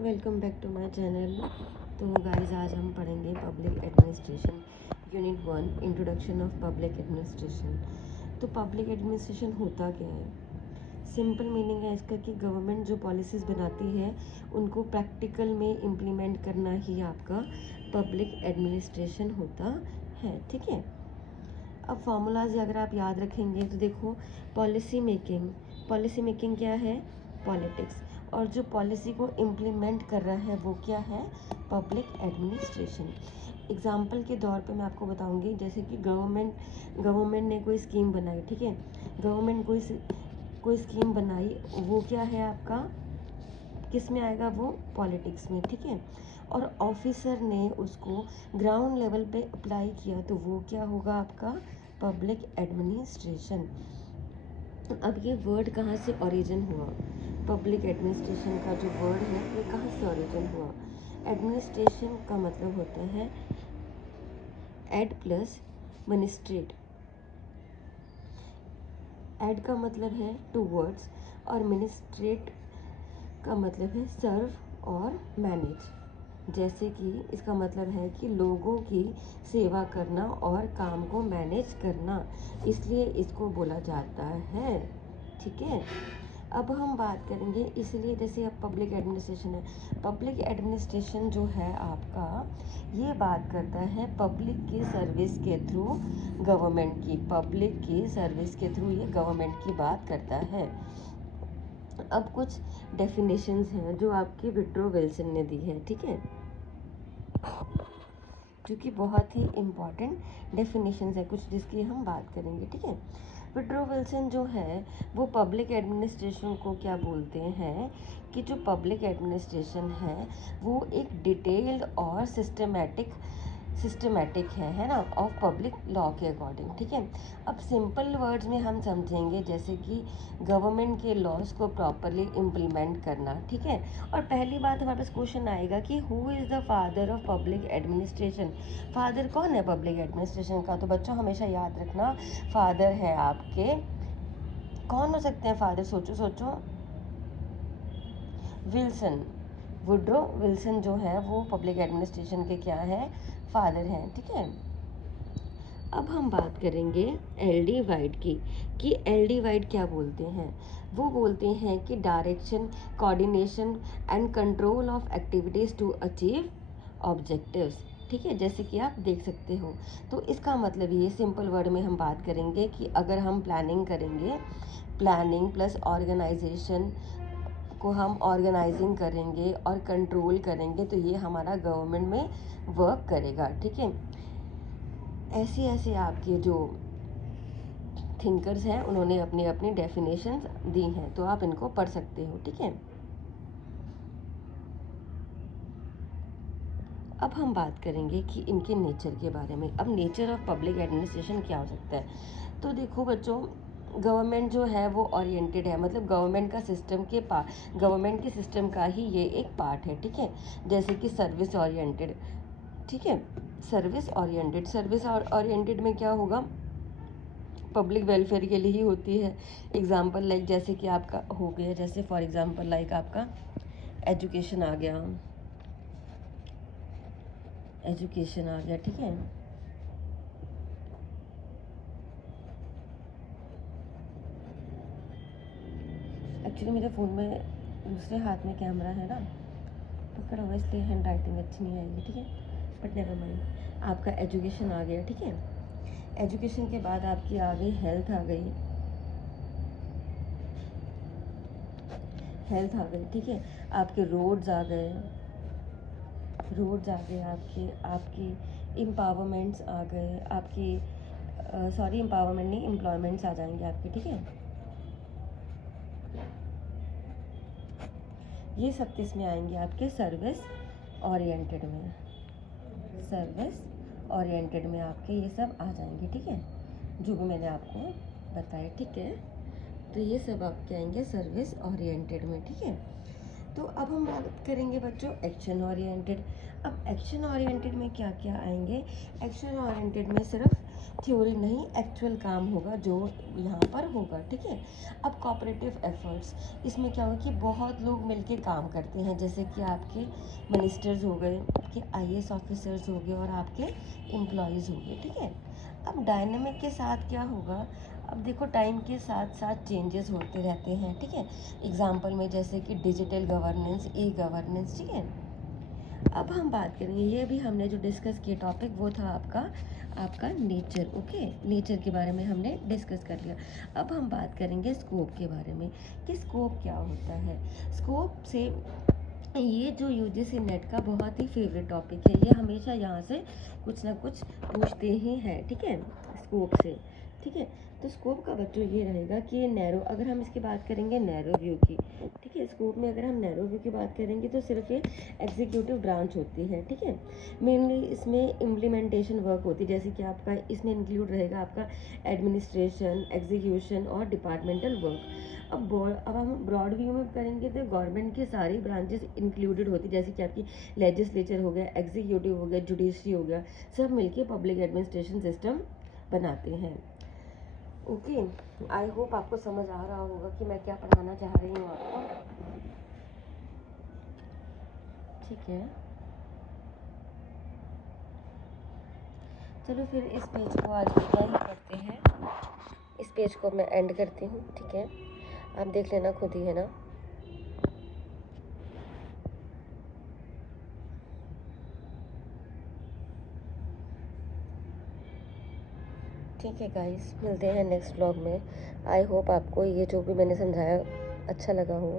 Welcome back to my channel. तो guys, आज हम पढ़ेंगे public administration unit 1, introduction of public administration. तो पब्लिक एडमिनिस्ट्रेशन होता क्या है? सिंपल मीनिंग है इसका कि गवर्नमेंट जो पॉलिसीज़ बनाती है उनको प्रैक्टिकल में इम्प्लीमेंट करना ही आपका पब्लिक एडमिनिस्ट्रेशन होता है। ठीक है। अब फार्मूलाज अगर आप याद रखेंगे तो देखो, पॉलिसी मेकिंग क्या है? पॉलिटिक्स। और जो पॉलिसी को इम्प्लीमेंट कर रहा है वो क्या है? Public administration. एग्जाम्पल के तौर पे मैं आपको बताऊंगी, जैसे कि गवर्नमेंट ने कोई स्कीम बनाई। ठीक है। गवर्नमेंट कोई स्कीम बनाई, वो क्या है आपका? किस में आएगा? वो पॉलिटिक्स में। ठीक है। और ऑफिसर ने उसको ग्राउंड लेवल पे अप्लाई किया तो वो क्या होगा आपका? Public administration. अब ये वर्ड कहाँ से ओरिजिन हुआ? पब्लिक एडमिनिस्ट्रेशन का जो वर्ड है ये कहाँ से ओरिजिन हुआ? एडमिनिस्ट्रेशन का मतलब होता है एड प्लस मिनिस्ट्रेट। एड का मतलब है टूवर्ड्स और मिनिस्ट्रेट का मतलब है सर्व और मैनेज। जैसे कि इसका मतलब है कि लोगों की सेवा करना और काम को मैनेज करना, इसलिए इसको बोला जाता है। ठीक है। अब हम बात करेंगे, इसलिए जैसे अब पब्लिक एडमिनिस्ट्रेशन है, पब्लिक एडमिनिस्ट्रेशन जो है आपका, ये बात करता है पब्लिक की सर्विस के थ्रू गवर्नमेंट की, पब्लिक की सर्विस के थ्रू ये गवर्नमेंट की बात करता है। अब कुछ डेफिनेशंस हैं जो आपकी विड्रो विल्सन ने दी है। ठीक है, जो कि बहुत ही इम्पॉर्टेंट डेफिनेशंस है कुछ, जिसकी हम बात करेंगे। ठीक है। विड्रो विल्सन जो है वो पब्लिक एडमिनिस्ट्रेशन को क्या बोलते हैं कि जो पब्लिक एडमिनिस्ट्रेशन है वो एक डिटेल्ड और सिस्टमेटिक है ना, ऑफ पब्लिक लॉ के अकॉर्डिंग। ठीक है। अब सिंपल वर्ड्स में हम समझेंगे, जैसे कि गवर्नमेंट के लॉज को प्रॉपरली इम्प्लीमेंट करना। ठीक है। और पहली बात हमारे पास क्वेश्चन आएगा कि who is the father of public administration? Father कौन है पब्लिक एडमिनिस्ट्रेशन का? तो बच्चों हमेशा याद रखना, फादर है आपके, कौन हो सकते हैं फादर? सोचो सोचो। विल्सन, वुड्रो विल्सन जो है वो पब्लिक एडमिनिस्ट्रेशन के क्या है? फादर हैं। ठीक है। अब हम बात करेंगे एलडी वाइड की, कि एलडी वाइड क्या बोलते हैं? वो बोलते हैं कि direction, coordination and control of activities to achieve objectives. ठीक है, जैसे कि आप देख सकते हो। तो इसका मतलब ये सिंपल वर्ड में हम बात करेंगे कि अगर हम प्लानिंग करेंगे, प्लानिंग प्लस ऑर्गेनाइजेशन को हम ऑर्गेनाइजिंग करेंगे और कंट्रोल करेंगे तो ये हमारा गवर्नमेंट में वर्क करेगा। ठीक है। ऐसे ऐसे आपके जो थिंकर्स हैं उन्होंने अपनी अपनी डेफिनेशंस दी हैं, तो आप इनको पढ़ सकते हो। ठीक है। अब हम बात करेंगे कि इनके नेचर के बारे में। अब नेचर ऑफ पब्लिक एडमिनिस्ट्रेशन क्या हो सकता है? तो देखो बच्चों, गवर्नमेंट जो है वो ओरिएंटेड है, मतलब गवर्नमेंट के सिस्टम का ही ये एक पार्ट है। ठीक है। जैसे कि सर्विस ओरिएंटेड। ठीक है। सर्विस ओरिएंटेड में क्या होगा? पब्लिक वेलफेयर के लिए ही होती है। एग्जाम्पल लाइक जैसे कि आपका हो गया, जैसे फॉर एग्जाम्पल लाइक आपका एजुकेशन आ गया, ठीक है। एक्चुअली मेरे फ़ोन में दूसरे हाथ में कैमरा है ना, पकड़ा हुआ, इसलिए हैंड राइटिंग अच्छी नहीं आएगी। ठीक है। बट नेवर माइंड, आपका एजुकेशन आ गया। ठीक है। एजुकेशन के बाद आपकी आ गई हेल्थ, आ गई। ठीक है। आपके रोड्स आ गए, आपके आपकी एम्पावरमेंट्स आ गए, आपकी सॉरी एम्पावरमेंट नहीं, एम्प्लॉयमेंट्स आ जाएंगे आपके। ठीक है। ये सब किस में आएंगे? आपके सर्विस ओरिएंटेड में आपके ये सब आ जाएंगे। ठीक है, जो भी मैंने आपको बताया। ठीक है। तो ये सब आपके आएंगे सर्विस ओरिएंटेड में। ठीक है। तो अब हम बात करेंगे बच्चों एक्शन ओरिएंटेड। अब एक्शन ओरिएंटेड में क्या क्या आएंगे? एक्शन ओरिएंटेड में सिर्फ थ्योरी नहीं, एक्चुअल काम होगा जो यहाँ पर होगा, ठीक है। अब कोऑपरेटिव एफर्ट्स, इसमें क्या होगा कि बहुत लोग मिलके काम करते हैं, जैसे कि आपके मिनिस्टर्स हो गए, आपके आईएएस ऑफिसर्स हो गए और आपके एम्प्लॉयज़ हो गए, ठीक है। अब डायनेमिक के साथ क्या होगा, अब देखो टाइम के साथ साथ चेंजेस होते रहते हैं, ठीक है। एग्जाम्पल में जैसे कि डिजिटल गवर्नेंस, ई गवर्नेंस, ठीक है। अब हम बात करेंगे, ये भी हमने जो डिस्कस किया टॉपिक वो था आपका आपका नेचर, ओके। नेचर के बारे में हमने डिस्कस कर लिया। अब हम बात करेंगे स्कोप के बारे में कि स्कोप क्या होता है। स्कोप से, ये जो यूजीसी नेट का बहुत ही फेवरेट टॉपिक है, ये हमेशा यहाँ से कुछ ना कुछ पूछते ही हैं, ठीक है, स्कोप से, ठीक है। तो स्कोप का बच्चों ये रहेगा कि ये नैरो, अगर हम इसकी बात करेंगे नैरो व्यू की, ठीक है, स्कोप में अगर हम नैरो व्यू की बात करेंगे तो सिर्फ ये एग्जीक्यूटिव ब्रांच होती है, ठीक है। मेनली इसमें इम्प्लीमेंटेशन वर्क होती है, जैसे कि आपका इसमें इंक्लूड रहेगा आपका एडमिनिस्ट्रेशन, एग्जीक्यूशन और डिपार्टमेंटल वर्क। अब हम ब्रॉड व्यू में करेंगे तो गवर्नमेंट की सारी ब्रांचेस इंक्लूडेड होती है, जैसे कि आपकी लेजिस्लेचर हो गया, एग्जीक्यूटिव हो गया, जुडिशरी हो गया, सब मिलके पब्लिक एडमिनिस्ट्रेशन सिस्टम बनाते हैं, ओके। आई होप आपको समझ आ रहा होगा कि मैं क्या पढ़ाना चाह रही हूँ आपको, ठीक है। चलो फिर इस पेज को आज इतना ही करते हैं, इस पेज को मैं एंड करती हूँ, ठीक है। आप देख लेना खुद ही, है ना। ठीक है गाइस, मिलते हैं नेक्स्ट व्लॉग में। आई होप आपको ये जो भी मैंने समझाया अच्छा लगा हो।